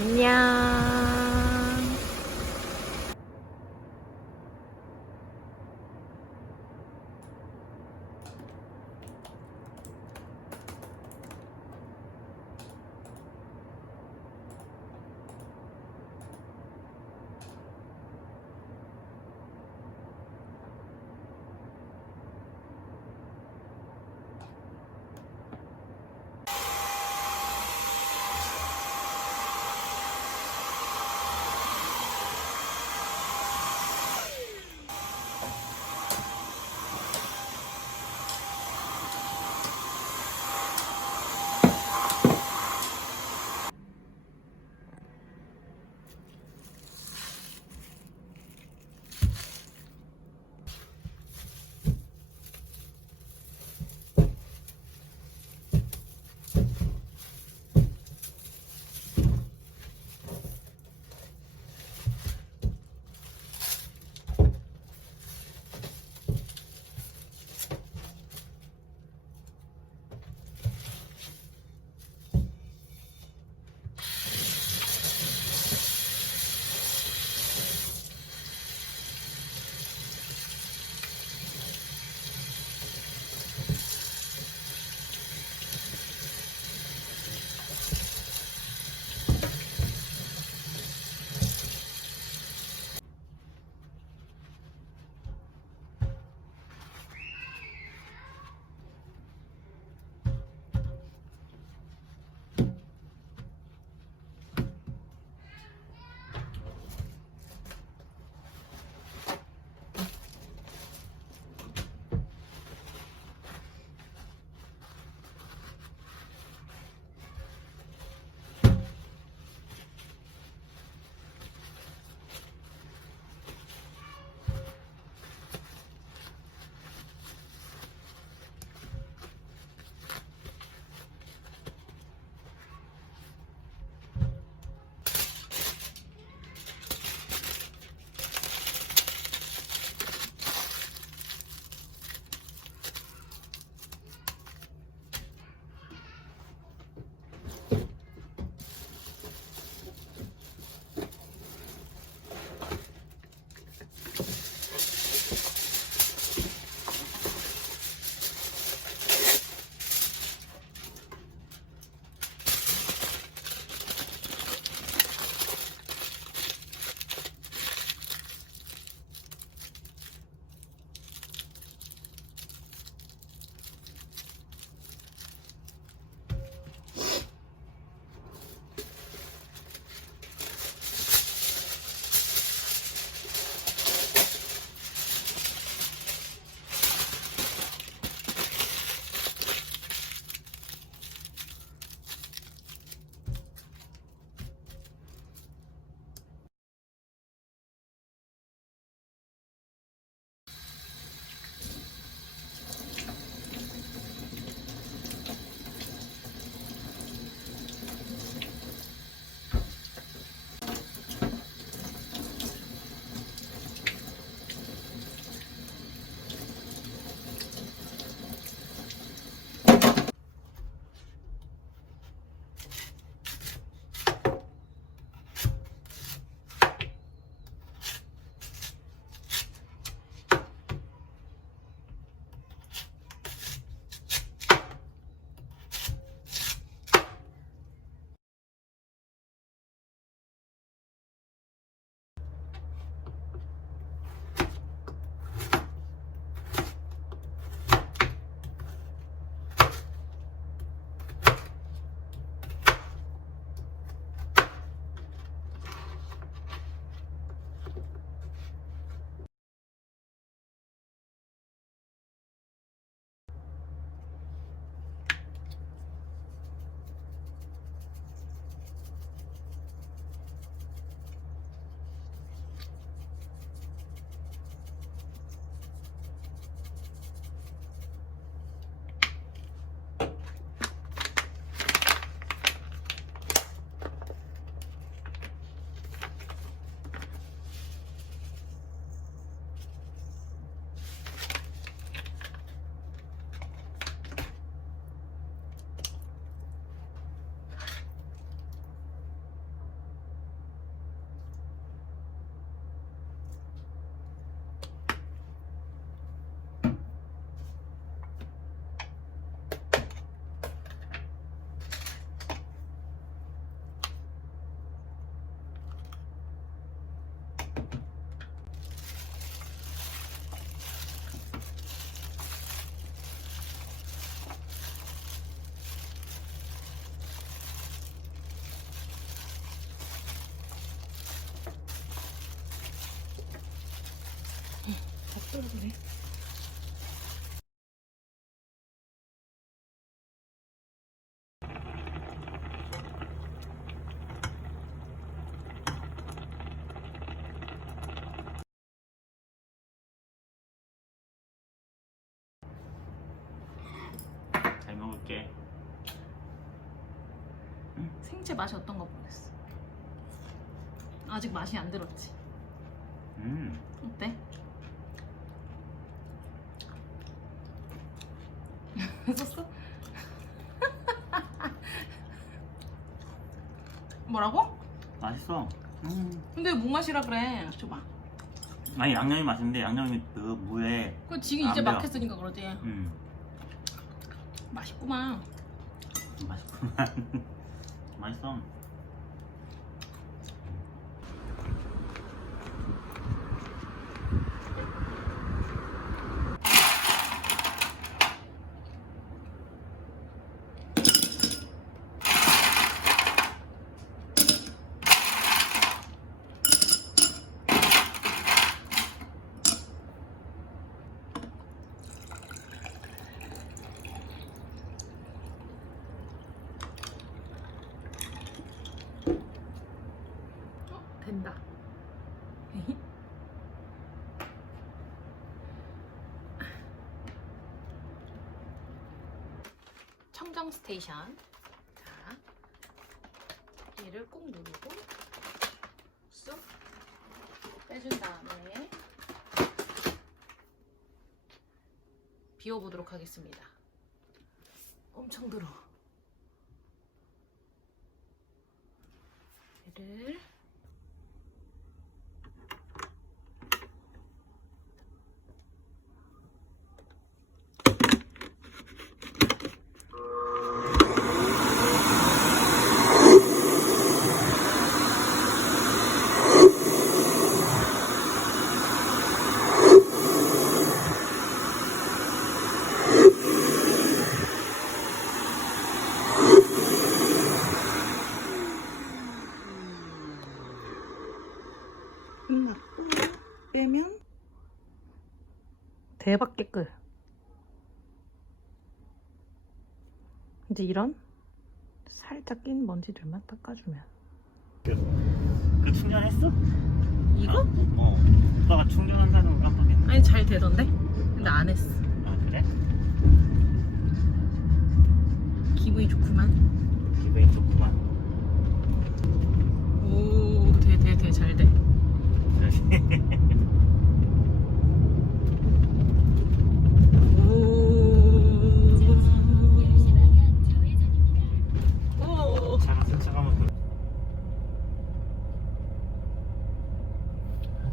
안녕. 그래. 잘 먹을게. 생채 맛이 어떤 거 모르겠어. 아직 맛이 안 들었지. 어때? 했었어? 뭐라고? 맛있어. 근데 뭐 맛이라 그래? 줘봐. 아니 양념이 맛있는데 양념이 그 무에. 그 지금 이제 안 막 배워. 했으니까 그러지. 맛있구만. 맛있구만. 맛있어. 된다. 청정 스테이션. 자, 얘를 꾹 누르고 쑥 빼준 다음에 비워보도록 하겠습니다. 엄청 들어. 얘를 빼면 대박 깨끗. 이제 이런 살짝 낀 먼지들만 닦아주면. 그 충전했어? 이거? 오빠가 충전한다는 걸 깜빡했네. 아니 잘 되던데? 근데 안 했어. 아 그래? 기분이 좋구만. 기분이 좋구만. 오, 돼, 잘 돼. 오. 차가면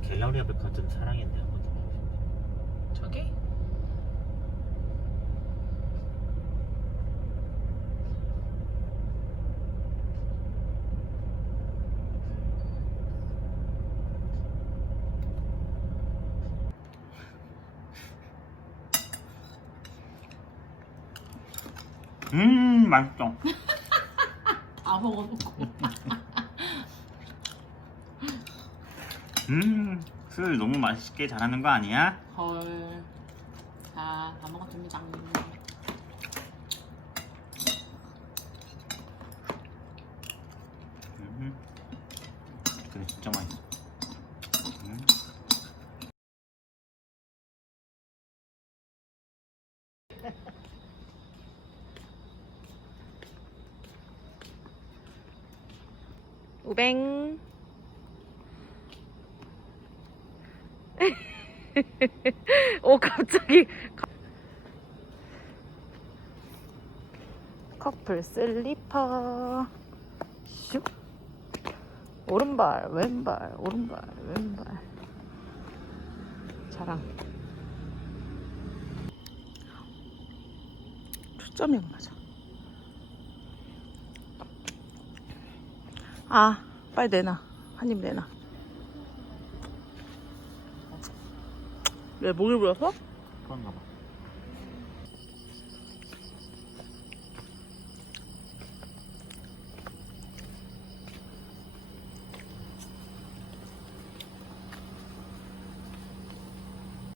갤러리아 백화점 사랑했는데 한 번도 가고 싶네. 저기? 맛있어. 다 먹어놓고. 술 너무 맛있게 잘하는 거 아니야? 헐. 자, 다 먹었습니다. 그래 진짜 맛있어. 우뱅. 오, 갑자기. 커플 슬리퍼. 슉. 오른발, 왼발, 오른발, 왼발. 자랑. 초점이 안 맞아. 아, 빨리 내놔. 한 입 내놔. 왜 목이 불었어? 그런가 봐.